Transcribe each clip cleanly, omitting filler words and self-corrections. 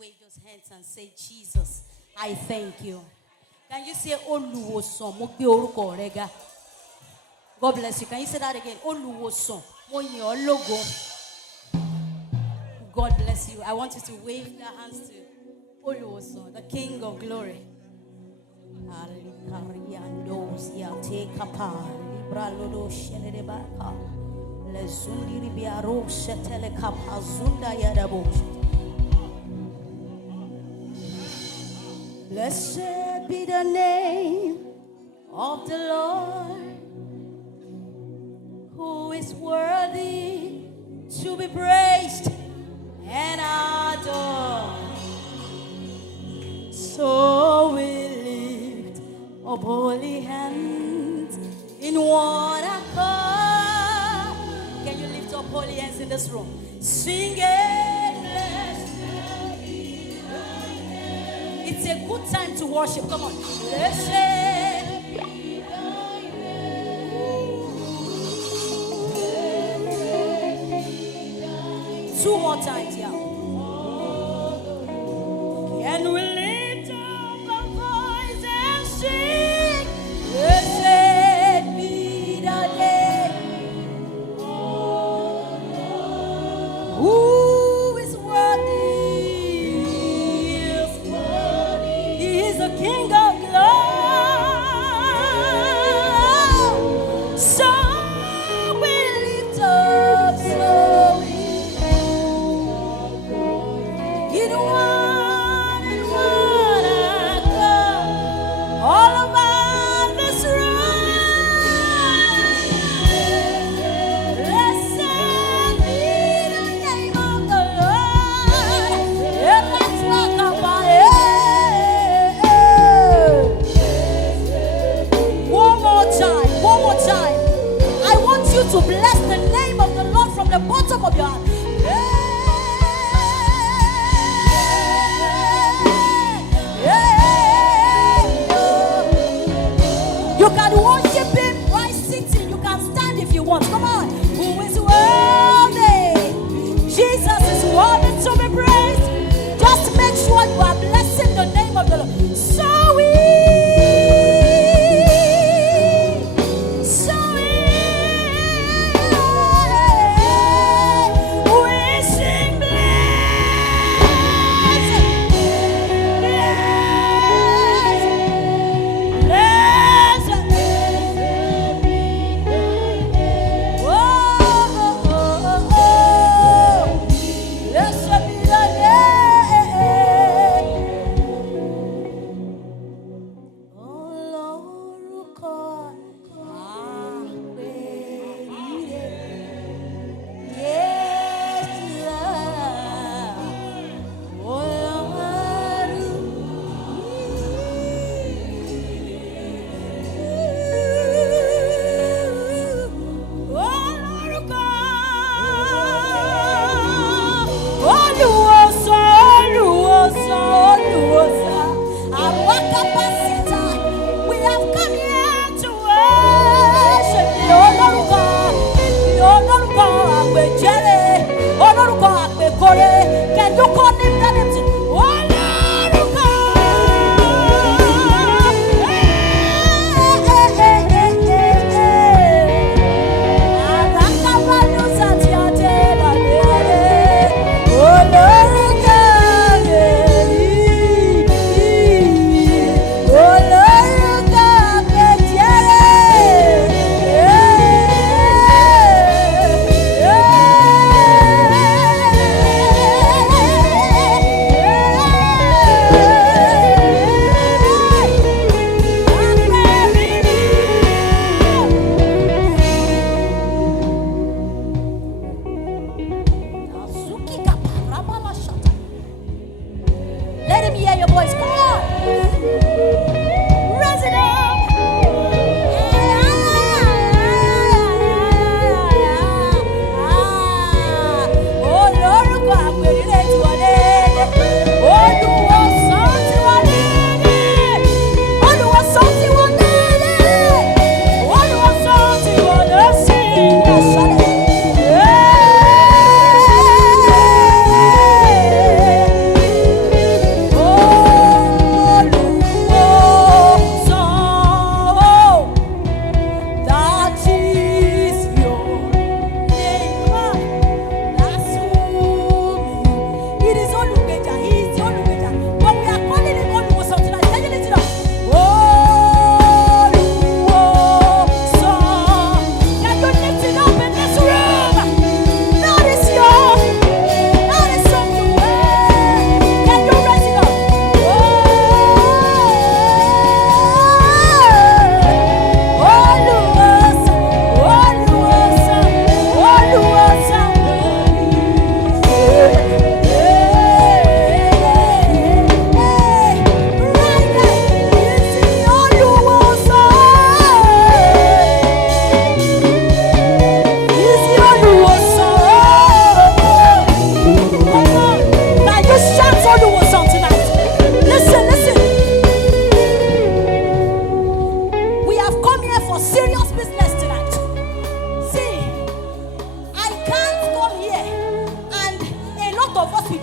wave those hands and say, Jesus, I thank you. Can you say, Oluwosan, mo gbe oruko re ga? God bless you. Can you say that again? Oluwosan, mo yin o logo. God bless you. I want you to wave your hands to Oluwosan, the King of Glory. Blessed be the name of the Lord, who is worthy to be praised and adored. So we lift up holy hands in one accord. Can you lift up holy hands in this room? Sing it, blessed be thy name. It's a good time to worship. Come on. Blessed be thy name. Two more times, yeah. Can we lift up our voice and sing? Blessed be the name. Who is worthy? He is the King of glory. So we lift up, so we in one and one accord, all over this room. Blessed be the name of the Lord. And let's rock about it. One more time, one more time. I want you to bless the name of the Lord from the bottom of your heart. You can worship him while sitting. You can stand if you want. Come on. Who is worthy? Jesus is worthy to be praised. Just make sure you are blessing the name of the Lord. So we sing we have come here to worship the Can you call him that name?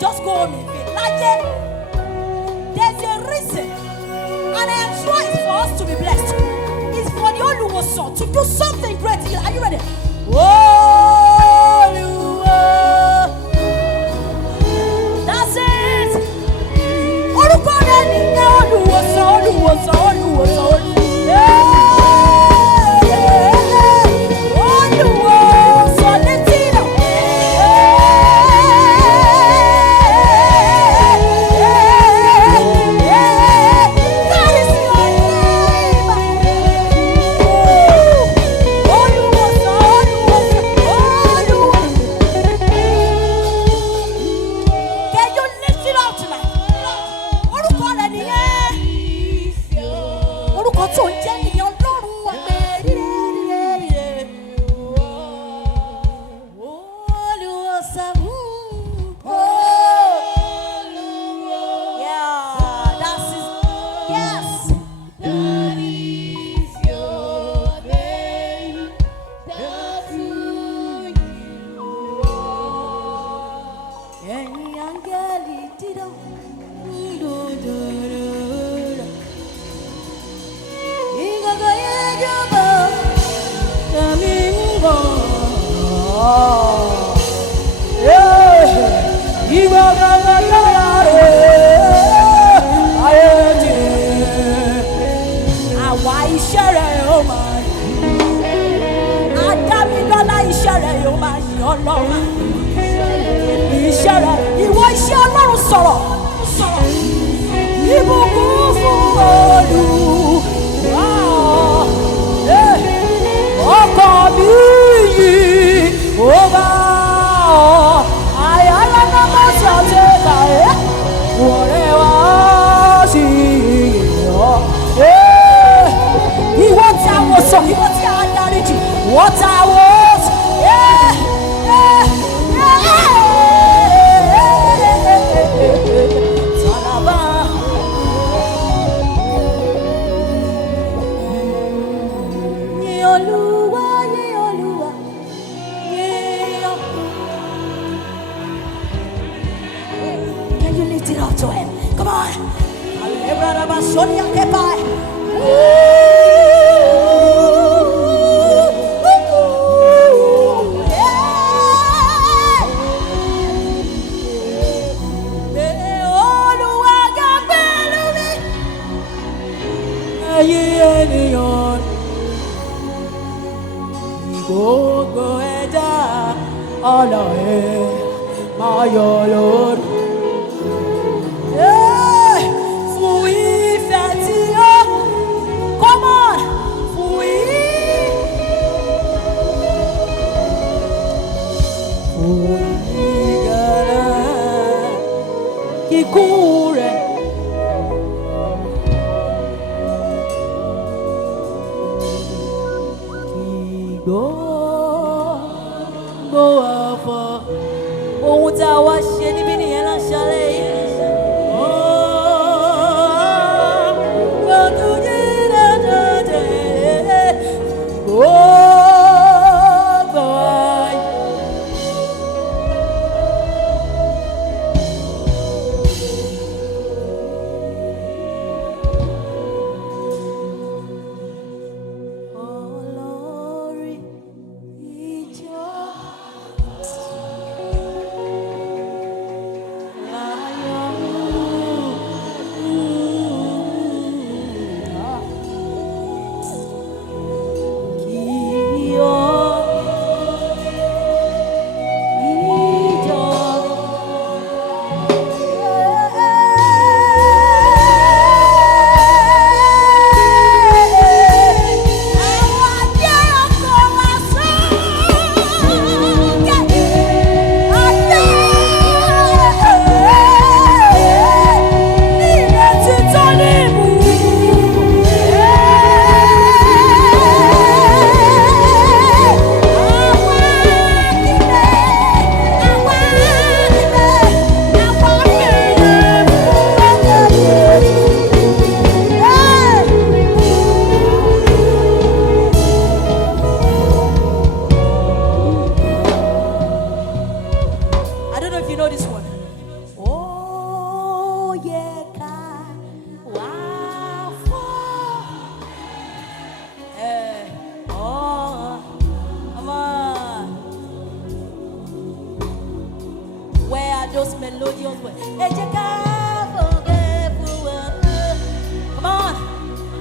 just go home in vain. Like there's a reason, and I am sure it's for us to be blessed. It's for the Oluwosan to do something great. Are you ready? That's it. Oluwosan. Adamilola iṣẹ́ rẹ̀ yóò máa yìn Ọlọ́run. Iṣẹ́ rẹ̀, ìwọ iṣẹ́ Ọlọ́run sọ̀rọ̀. Ìbùkún fún Olúwa. Ọkàn mi yìí ó bá ọ. Àyàlá náà mọ̀ ṣàtẹ̀kà ẹ̀. Wọ̀rẹ́ wá sí ọ. Ìwọ tí a wò sọ, ìwọ tí a darí jù. What I was, Talaba. Ye Oluwa. Can you lift it up to him? Come on. Gbogbo ẹ̀dá ọlọ́run máa yọ̀ lórí. Fún ìfẹ́ tí ó come on fún ìgẹ̀rẹ̀ kíkún rẹ̀. Gbogbo ọ̀fọ̀ ohun tá a wá ṣe níbí nìyẹn láṣálẹ́ yìí.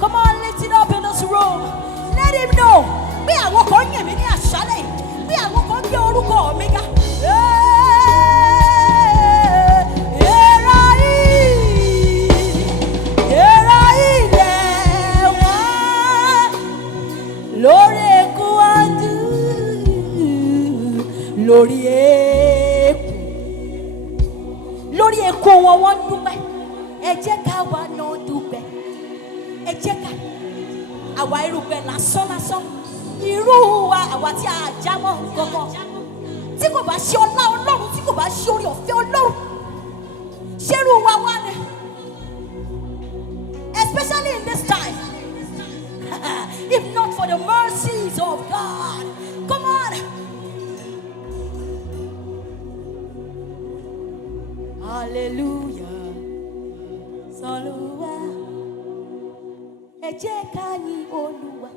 Come on, lift it up in this room. Let him know. Me, I walk on you. Me, I shall. Me, I walk on you. Omega. Lórí èkó wọn dúpẹ́ ẹ jẹ́ ká wá náà dúpẹ́ ẹ jẹ́ ká àwa irúgbẹ́ lásán irú wa àwa tí a jámọ́ gangan tí kò bá ṣe ọlá Ọlọ́run tí kò bá ṣe orí ọ̀fẹ́ Ọlọ́run ṣerú wa wá ni especially in this time if not for the mercies of God. Come on. Hallelujah. Soluwa. Ẹ jẹ́ ká yìn Olúwa.